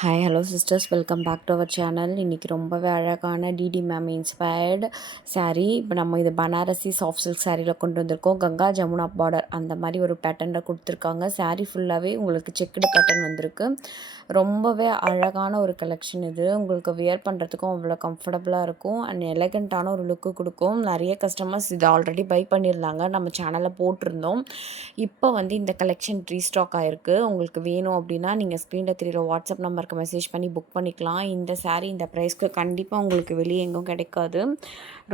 Hi hello sisters, welcome back to our channel. இன்றைக்கி ரொம்பவே அழகான டிடி மேம் இன்ஸ்பயர்டு saree. இப்போ நம்ம இது பனாரசி சாஃப்ட் சில்க் சாரியில் கொண்டு வந்திருக்கோம். கங்கா ஜமுனா பார்டர் அந்த மாதிரி ஒரு பேட்டர்னில் கொடுத்துருக்காங்க. saree ஃபுல்லாகவே உங்களுக்கு செக்குடு பேட்டர்ன் வந்திருக்கு. ரொம்பவே அழகான ஒரு கலெக்ஷன் இது. உங்களுக்கு வியர் பண்ணுறதுக்கும் அவ்வளோ கம்ஃபர்டபுளாக இருக்கும் அண்ட் எலகண்ட்டான ஒரு லுக்கு கொடுக்கும். நிறைய கஸ்டமர்ஸ் இது ஆல்ரெடி பை பண்ணியிருந்தாங்க, நம்ம சேனலில் போட்டிருந்தோம். இப்போ இந்த கலெக்ஷன் ரீஸ்டாக் ஆகிருக்கு. உங்களுக்கு வேணும் அப்படின்னா நீங்கள் ஸ்க்ரீனில் தெரியுற வாட்ஸ்அப் நம்பருக்கு மெசேஜ் பண்ணி புக் பண்ணிக்கலாம். இந்த saree இந்த ப்ரைஸ்க்கு கண்டிப்பாக உங்களுக்கு வெளியே எங்கும் கிடைக்காது.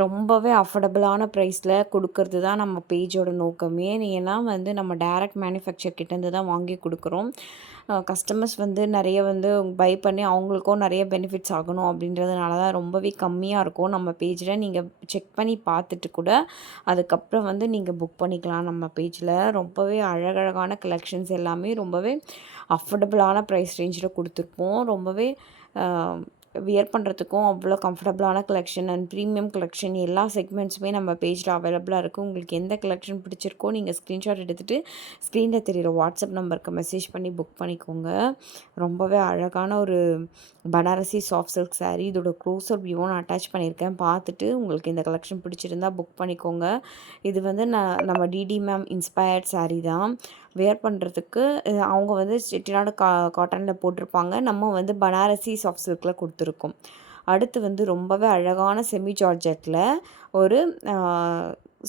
ரொம்பவே அஃபோர்டபுளான ப்ரைஸில் கொடுக்கறது தான் நம்ம பேஜோட நோக்கமே. ஏன்னா நம்ம டைரக்ட் மேனுஃபேக்சர் கிட்டேருந்து தான் வாங்கி கொடுக்குறோம். கஸ்டமர்ஸ் நிறைய பை பண்ணி அவங்களுக்கும் நிறைய பெனிஃபிட்ஸ் ஆகணும் அப்படின்றதுனால தான் ரொம்பவே கம்மியாக இருக்கும். நம்ம பேஜில் நீங்கள் செக் பண்ணி பார்த்துட்டு கூட அதுக்கப்புறம் நீங்கள் புக் பண்ணிக்கலாம். நம்ம பேஜில் ரொம்பவே அழகழகான கலெக்ஷன்ஸ் எல்லாமே ரொம்பவே அஃபோர்டபுளான ப்ரைஸ் ரேஞ்சில் கொடுத்துருப்போம். ரொம்பவே வியர் பண்ணுறதுக்கும் அவ்வளோ கம்ஃபர்டபுளான கலெக்ஷன் அண்ட் ப்ரீமியம் கலெக்ஷன் எல்லா செக்மெண்ட்ஸுமே நம்ம பேஜில் அவைலபிளாக இருக்குது. உங்களுக்கு எந்த கலெக்ஷன் பிடிச்சிருக்கோ நீங்கள் ஸ்க்ரீன்ஷாட் எடுத்துகிட்டு ஸ்க்ரீனில் தெரியுற வாட்ஸ்அப் நம்பருக்கு மெசேஜ் பண்ணி புக் பண்ணிக்கோங்க. ரொம்பவே அழகான ஒரு பனாரசி சாஃப்ட் சில்க் saree. இதோட க்ளோஸர் வியூவும் நான் அட்டாச் பண்ணியிருக்கேன். பார்த்துட்டு உங்களுக்கு இந்த கலெக்ஷன் பிடிச்சிருந்தா புக் பண்ணிக்கோங்க. இது நம்ம டிடி மேம் இன்ஸ்பயர்ட் saree தான். வேர் பண்ணுறதுக்கு அவங்க செட்டிநாடு காட்டனில் போட்டிருப்பாங்க. நம்ம பனாரசி சாஃப்ட் சில்கில் கொடுத்துருக்கோம். அடுத்து ரொம்பவே அழகான செமி ஜார்ஜெட்டில் ஒரு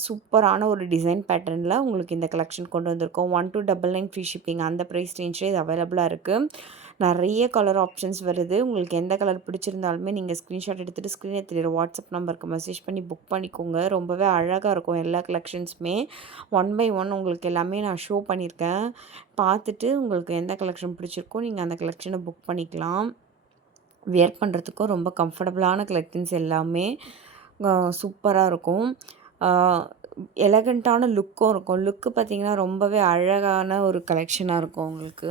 சூப்பரான ஒரு டிசைன் பேட்டர்னில் உங்களுக்கு இந்த கலெக்ஷன் கொண்டு வந்திருக்கோம். 1299 ஃப்ரீ ஷிப்பிங் அந்த ப்ரைஸ் ரேஞ்சில் இது அவைலபிளாக இருக்குது. நிறைய கலர் ஆப்ஷன்ஸ் வருது. உங்களுக்கு எந்த கலர் பிடிச்சிருந்தாலுமே நீங்கள் ஸ்க்ரீன்ஷாட் எடுத்துகிட்டு ஸ்க்ரீனில் தெரியுற வாட்ஸ்அப் நம்பருக்கு மெசேஜ் பண்ணி புக் பண்ணிக்கோங்க. ரொம்பவே அழகாக இருக்கும் எல்லா கலெக்ஷன்ஸுமே. ஒன் பை ஒன் உங்களுக்கு எல்லாமே நான் ஷோ பண்ணியிருக்கேன். பார்த்துட்டு உங்களுக்கு எந்த கலெக்ஷன் பிடிச்சிருக்கோ நீங்கள் அந்த கலெக்ஷனை புக் பண்ணிக்கலாம். வியர் பண்ணுறதுக்கும் ரொம்ப கம்ஃபர்டபுளான கலெக்ஷன்ஸ் எல்லாமே சூப்பராக இருக்கும். எலகண்ட்டான லுக்கும் இருக்கும். லுக்கு பார்த்திங்கன்னா ரொம்பவே அழகான ஒரு கலெக்ஷனாக இருக்கும். உங்களுக்கு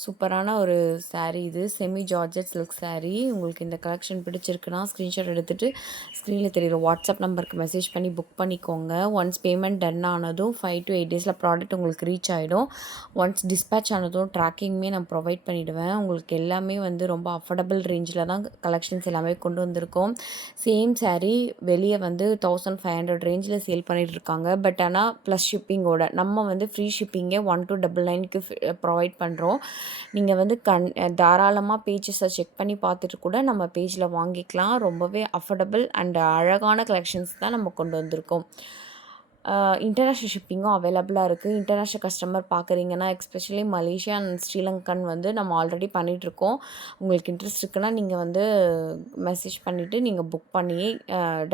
சூப்பரான ஒரு saree இது. Semi georgette silk saree. உங்களுக்கு இந்த கலெக்ஷன் பிடிச்சிருக்குன்னா ஸ்க்ரீன்ஷாட் எடுத்துகிட்டு ஸ்க்ரீனில் தெரியுற வாட்ஸ்அப் நம்பருக்கு மெசேஜ் பண்ணி புக் பண்ணிக்கோங்க. ஒன்ஸ் பேமெண்ட் டன் ஆனதும் 5 to 8 டேஸில் ப்ராடக்ட் உங்களுக்கு ரீச் ஆகிடும். ஒன்ஸ் டிஸ்பேச் ஆனதும் ட்ராக்கிங்குமே நான் ப்ரொவைட் பண்ணிவிடுவேன். உங்களுக்கு எல்லாமே ரொம்ப அஃபோர்டபுள் ரேஞ்சில் தான் கலெக்ஷன்ஸ் எல்லாமே கொண்டு வந்திருக்கோம். சேம் saree வெளியே 1500 ரேஞ்சில் சேல் பண்ணிகிட்ருக்காங்க. பட் ஆனால் ப்ளஸ் ஷிப்பிங்கோட நம்ம ஃப்ரீ ஷிப்பிங்கே 1299க்கு ப்ரொவைட் பண்ணுறோம். நீங்கள் தாராளமாக பேஜஸை செக் பண்ணி பார்த்துட்டு கூட நம்ம பேஜில் வாங்கிக்கலாம். ரொம்பவே அஃபோர்டபுள் அண்ட் அழகான கலெக்ஷன்ஸ் தான் நம்ம கொண்டு வந்திருக்கோம். இன்டர்நேஷ்னல் ஷிப்பிங்கும் அவைலபிளாக இருக்குது. இன்டர்நேஷ்னல் கஸ்டமர் பார்க்குறீங்கன்னா எஸ்பெஷலி மலேசியா அண்ட் ஸ்ரீலங்கன் நம்ம ஆல்ரெடி பண்ணிகிட்ருக்கோம். உங்களுக்கு இன்ட்ரெஸ்ட் இருக்குன்னா நீங்கள் மெசேஜ் பண்ணிவிட்டு நீங்கள் புக் பண்ணி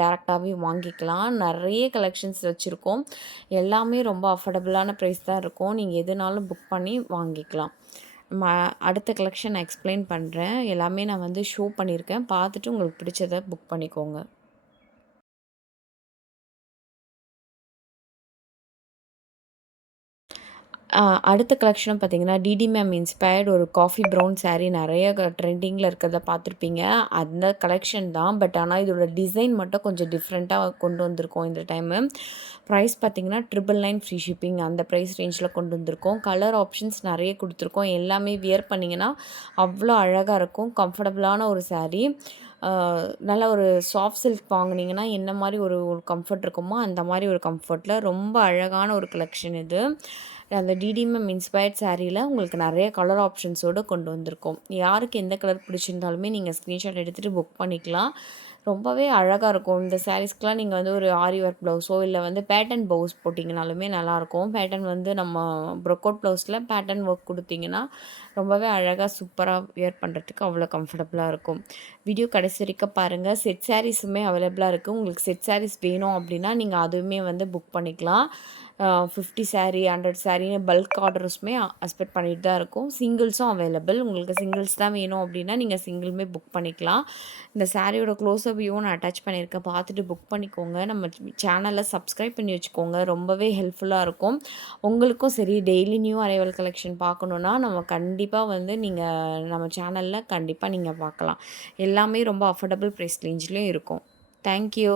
டேரெக்டாகவே வாங்கிக்கலாம். நிறைய கலெக்ஷன்ஸ் வச்சுருக்கோம். எல்லாமே ரொம்ப அஃபோர்டபுளான ப்ரைஸ் தான் இருக்கும். நீங்கள் எதுனாலும் புக் பண்ணி வாங்கிக்கலாம். அடுத்த கலெக்ஷன் நான் எக்ஸ்பிளைன் பண்ணுறேன். எல்லாமே நான் ஷோ பண்ணியிருக்கேன். பார்த்துட்டு உங்களுக்கு பிடிச்சதை புக் பண்ணிக்கோங்க. அடுத்த கலெக்ஷனும் பார்த்தீங்கன்னா டிடி மேம் இன்ஸ்பயர்டு ஒரு காஃபி ப்ரௌன் saree நிறைய ட்ரெண்டிங்கில் இருக்கிறத பார்த்துருப்பீங்க. அந்த கலெக்ஷன் தான். பட் ஆனால் இதோட டிசைன் மட்டும் கொஞ்சம் டிஃப்ரெண்ட்டாக கொண்டு வந்திருக்கோம் இந்த டைமு. ப்ரைஸ் பார்த்தீங்கன்னா 999 ஃப்ரீ ஷிப்பிங் அந்த ப்ரைஸ் ரேஞ்சில் கொண்டு வந்திருக்கோம். கலர் ஆப்ஷன்ஸ் நிறைய கொடுத்துருக்கோம். எல்லாமே வியர் பண்ணிங்கன்னா அவ்வளோ அழகாக இருக்கும். கம்ஃபர்டபுளான ஒரு saree. நல்ல ஒரு சாஃப்ட் சில்க் வாங்கினீங்கன்னா என்ன மாதிரி ஒரு கம்ஃபர்ட் இருக்குமோ அந்த மாதிரி ஒரு கம்ஃபர்ட்டில் ரொம்ப அழகான ஒரு கலெக்ஷன் இது. அந்த டிடி மேம் இன்ஸ்பயர்ட் சாரியில் உங்களுக்கு நிறைய கலர் ஆப்ஷன்ஸோடு கொண்டு வந்திருக்கோம். யாருக்கு எந்த கலர் பிடிச்சிருந்தாலுமே நீங்கள் ஸ்க்ரீன்ஷாட் எடுத்துகிட்டு புக் பண்ணிக்கலாம். ரொம்பவே அழகாக இருக்கும். இந்த சாரீஸ்க்கெலாம் நீங்கள் ஒரு ஆரி ஒர்க் ப்ளவுஸோ இல்லை பேட்டன் ப்ளவுஸ் போட்டிங்கனாலுமே நல்லாயிருக்கும். பேட்டன் நம்ம ப்ரொக்கோட் ப்ளவுஸில் பேட்டன் ஒர்க் கொடுத்தீங்கன்னா ரொம்பவே அழகாக சூப்பராக வியர் பண்ணுறதுக்கு அவ்வளோ கம்ஃபர்டபுளாக இருக்கும். வீடியோ கடைசி வரைக்கும் பாருங்கள். செட் சாரீஸுமே அவைலபிளாக இருக்குது. உங்களுக்கு செட் சாரீஸ் வேணும் அப்படின்னா நீங்கள் அதுவுமே புக் பண்ணிக்கலாம். 50 saree 100 சாரின்னு பல்க் ஆர்டர்ஸுமே எக்ஸ்பெக்ட் பண்ணிட்டு தான் இருக்கும். சிங்கிள்ஸும் அவைலபிள். உங்களுக்கு சிங்கிள்ஸ் தான் வேணும் அப்படின்னா நீங்கள் சிங்கிளுமே புக் பண்ணிக்கலாம். இந்த சாரியோட க்ளோஸ்அப் வியூவும் நான் அட்டாச் பண்ணியிருக்கேன். பார்த்துட்டு புக் பண்ணிக்கோங்க. நம்ம சேனலை சப்ஸ்கிரைப் பண்ணி வச்சுக்கோங்க. ரொம்பவே ஹெல்ப்ஃபுல்லாக இருக்கும். உங்களுக்கும் சரி டெய்லி நியூ அரைவல் கலெக்ஷன் பார்க்கணுன்னா நம்ம கண்டிப்பாக நீங்கள் நம்ம சேனலில் கண்டிப்பாக நீங்கள் பார்க்கலாம். எல்லாமே ரொம்ப அஃபோர்டபுள் ப்ரைஸ் ரேஞ்சிலையும் இருக்கும். தேங்க்யூ.